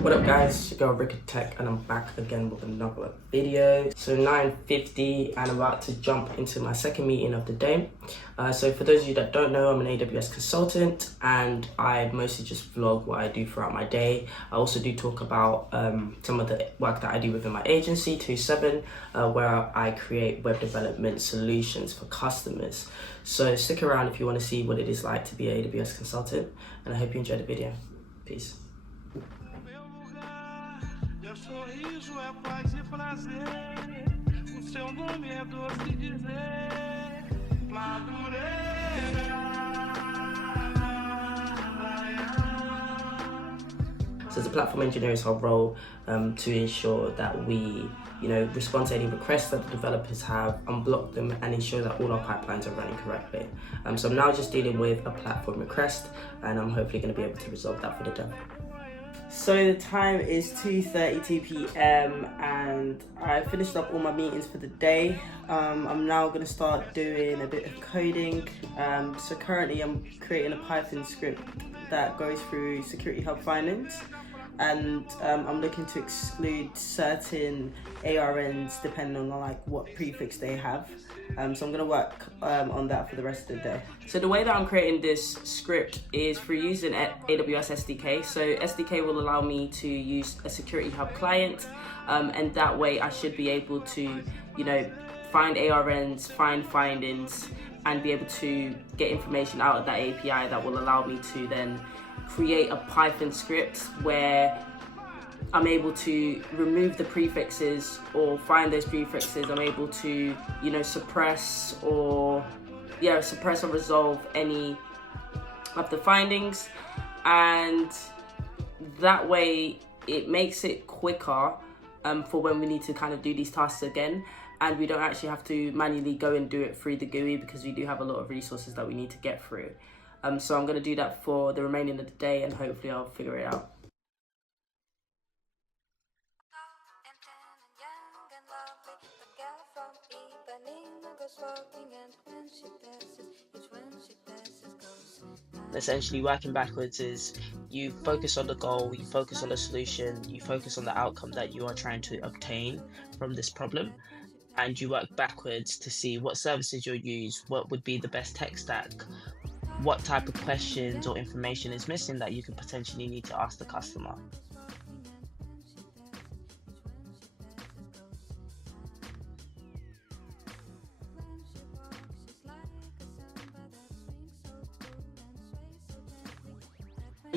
What up guys, it's your girl Rick Tech and I'm back again with another video. So 9:50 and I'm about to jump into my second meeting of the day. So for those of you that don't know, I'm an AWS consultant and I mostly just vlog what I do throughout my day. I also do talk about some of the work that I do within my agency, 27, where I create web development solutions for customers. So stick around if you want to see what it is like to be an AWS consultant, and I hope you enjoy the video. Peace. Sorriso é paz e prazer, o seu nome é doce dizer, Madureira. So as a platform engineer, it's our role to ensure that we, respond to any requests that the developers have, unblock them, and ensure that all our pipelines are running correctly. So I'm now just dealing with a platform request, and I'm hopefully going to be able to resolve that for the dev. So the time is 2:32 p.m. and I finished up all my meetings for the day. I'm now going to start doing a bit of coding. So currently I'm creating a Python script that goes through Security Hub findings, and I'm looking to exclude certain ARNs depending on what prefix they have. So I'm going to work on that for the rest of the day. So the way that I'm creating this script is through using AWS SDK. So SDK will allow me to use a Security Hub client, and that way I should be able to, find ARNs, find findings, and be able to get information out of that API that will allow me to then create a Python script where I'm able to remove the prefixes or find those prefixes. I'm able to, suppress or resolve any of the findings, and that way it makes it quicker for when we need to kind of do these tasks again, and we don't actually have to manually go and do it through the GUI because we do have a lot of resources that we need to get through. So I'm going to do that for the remaining of the day, and hopefully I'll figure it out. Essentially, working backwards is you focus on the goal, you focus on the solution, you focus on the outcome that you are trying to obtain from this problem, and you work backwards to see what services you'll use, what would be the best tech stack, what type of questions or information is missing that you could potentially need to ask the customer.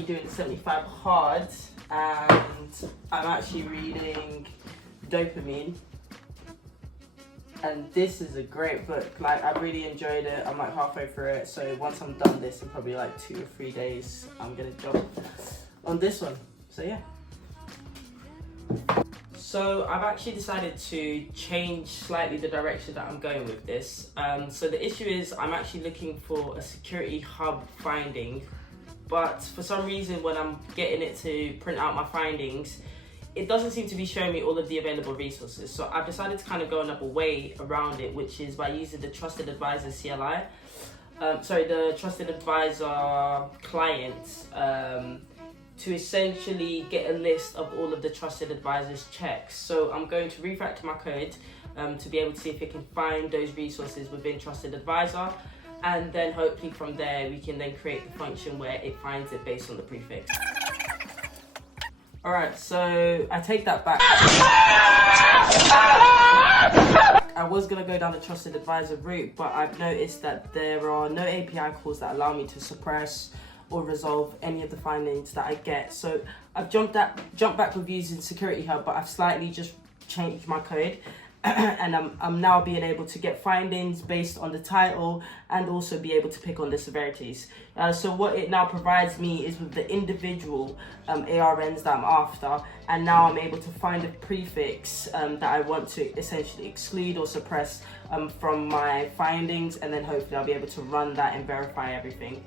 Doing 75 hard, and I'm actually reading Dopamine, and this is a great book. I really enjoyed it. I'm halfway through it, so once I'm done this in probably 2 or 3 days, I'm gonna jump on this one. So yeah. So I've actually decided to change slightly the direction that I'm going with this. So the issue is I'm actually looking for a Security Hub finding, but for some reason when I'm getting it to print out my findings, it doesn't seem to be showing me all of the available resources. So I've decided to kind of go another way around it, which is by using the Trusted Advisor CLI. The Trusted Advisor client, to essentially get a list of all of the Trusted Advisors checks. So I'm going to refactor my code to be able to see if it can find those resources within Trusted Advisor, and then hopefully from there we can then create the function where it finds it based on the prefix. Alright, so I take that back. I was going to go down the Trusted Advisor route, but I've noticed that there are no API calls that allow me to suppress or resolve any of the findings that I get. So I've jumped back with using Security Hub, but I've slightly just changed my code. And I'm now being able to get findings based on the title and also be able to pick on the severities. So what it now provides me is with the individual ARNs that I'm after, and now I'm able to find a prefix that I want to essentially exclude or suppress from my findings, and then hopefully I'll be able to run that and verify everything.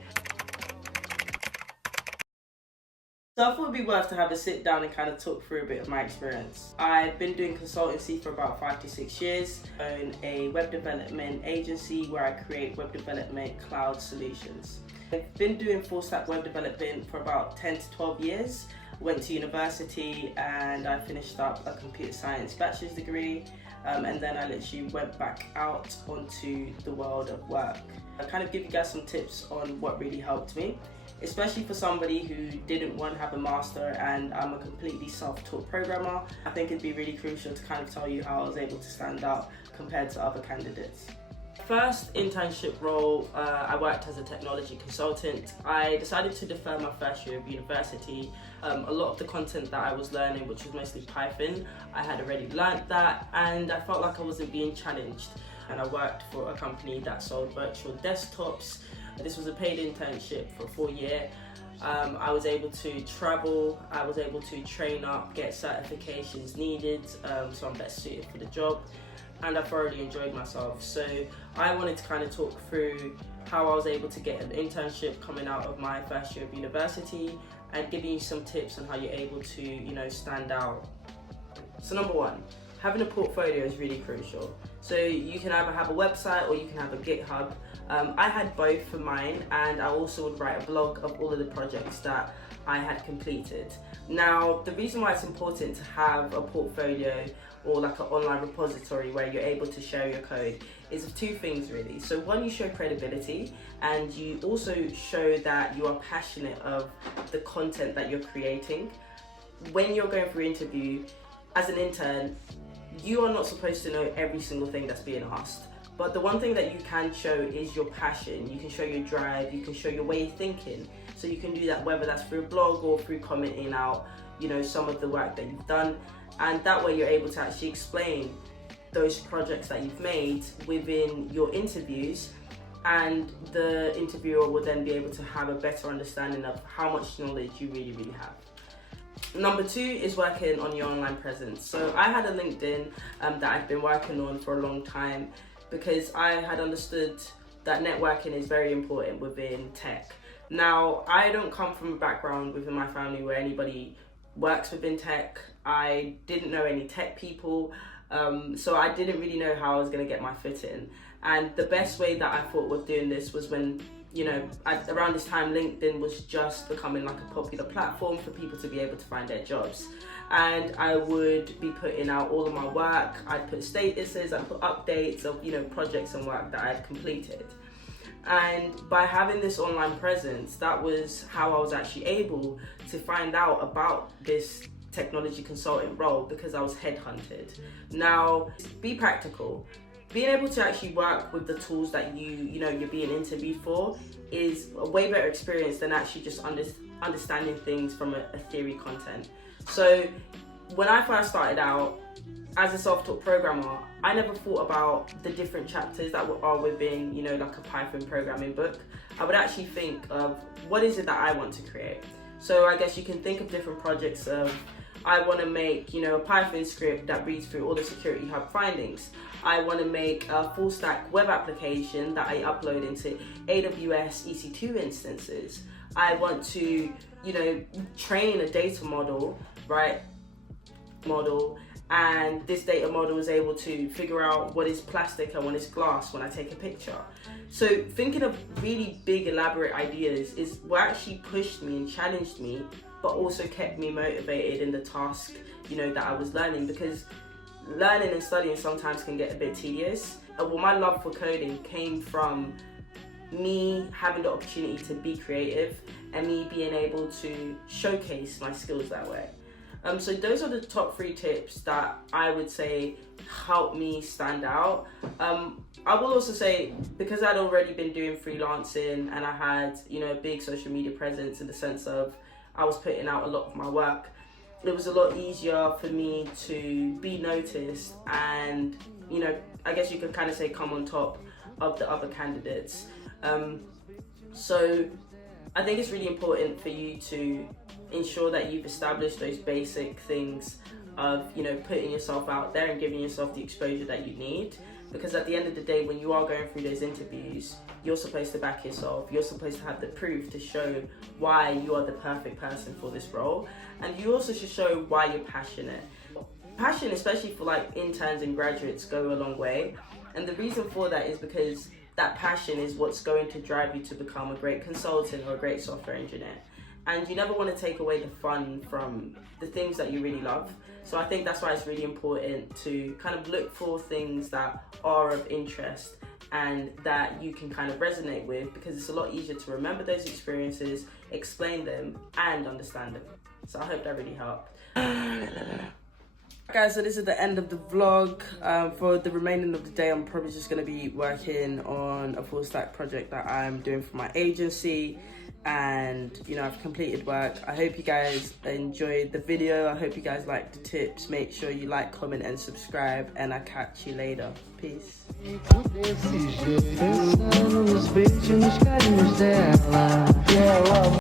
So I thought it'd be worth to have a sit down and kind of talk through a bit of my experience. I've been doing consultancy for about 5 to 6 years. I own a web development agency where I create web development cloud solutions. I've been doing full stack web development for about 10 to 12 years. Went to university and I finished up a computer science bachelor's degree, and then I literally went back out onto the world of work. I'll kind of give you guys some tips on what really helped me, especially for somebody who didn't want to have a master and I'm a completely self-taught programmer. I think it'd be really crucial to kind of tell you how I was able to stand out compared to other candidates. First internship role, I worked as a technology consultant. I decided to defer my first year of university. A lot of the content that I was learning, which was mostly Python, I had already learnt that and I felt like I wasn't being challenged. And I worked for a company that sold virtual desktops. This was a paid internship for a full year. I was able to travel, I was able to train up, get certifications needed, so I'm best suited for the job. And I thoroughly enjoyed myself. So I wanted to kind of talk through how I was able to get an internship coming out of my first year of university and giving you some tips on how you're able to, stand out. So number one, having a portfolio is really crucial. So you can either have a website or you can have a GitHub. I had both for mine, and I also would write a blog of all of the projects that I had completed. Now, the reason why it's important to have a portfolio or like an online repository where you're able to share your code is of two things really. So one, you show credibility, and you also show that you are passionate of the content that you're creating. When you're going for an interview, as an intern, you are not supposed to know every single thing that's being asked. But the one thing that you can show is your passion. You can show your drive, you can show your way of thinking. So you can do that whether that's through a blog or through commenting out, some of the work that you've done. And that way you're able to actually explain those projects that you've made within your interviews, and the interviewer will then be able to have a better understanding of how much knowledge you really, really have. Number two is working on your online presence. So I had a LinkedIn that I've been working on for a long time because I had understood that networking is very important within tech. Now, I don't come from a background within my family where anybody works within tech. I didn't know any tech people, so I didn't really know how I was going to get my foot in. And the best way that I thought of doing this was when, around this time, LinkedIn was just becoming like a popular platform for people to be able to find their jobs. And I would be putting out all of my work. I'd put statuses, I'd put updates of, projects and work that I'd completed. And by having this online presence, that was how I was actually able to find out about this technology consultant role, because I was headhunted. Now, be practical. Being able to actually work with the tools that you're being interviewed for is a way better experience than actually just understanding things from a theory content. So when I first started out as a self-taught programmer, I never thought about the different chapters that are within, like a Python programming book. I would actually think of what is it that I want to create. So I guess you can think of different projects of, I want to make, a Python script that reads through all the Security Hub findings. I want to make a full stack web application that I upload into AWS EC2 instances. I want to, train a data model, right? And this data model is able to figure out what is plastic and what is glass when I take a picture. So thinking of really big elaborate ideas is what actually pushed me and challenged me, but also kept me motivated in the task, that I was learning, because learning and studying sometimes can get a bit tedious. Well, my love for coding came from me having the opportunity to be creative and me being able to showcase my skills that way. So those are the top 3 tips that I would say helped me stand out. I will also say, because I'd already been doing freelancing and I had, a big social media presence in the sense of I was putting out a lot of my work, it was a lot easier for me to be noticed and, I guess you could kind of say come on top of the other candidates. So I think it's really important for you to ensure that you've established those basic things of, putting yourself out there and giving yourself the exposure that you need. because at the end of the day, when you are going through those interviews, you're supposed to back yourself. You're supposed to have the proof to show why you are the perfect person for this role, and you also should show why you're passionate. Passion, especially for like interns and graduates, go a long way, and the reason for that is because that passion is what's going to drive you to become a great consultant or a great software engineer. And you never want to take away the fun from the things that you really love. So I think that's why it's really important to kind of look for things that are of interest and that you can kind of resonate with, because it's a lot easier to remember those experiences, explain them, and understand them. So I hope that really helped. Guys, so this is the end of the vlog. For the remaining of the day, I'm probably just going to be working on a full stack project that I'm doing for my agency, and you know, I've completed work. I hope you guys enjoyed the video. I hope you guys liked the tips. Make sure you like, comment, and subscribe, and I'll catch you later. Peace.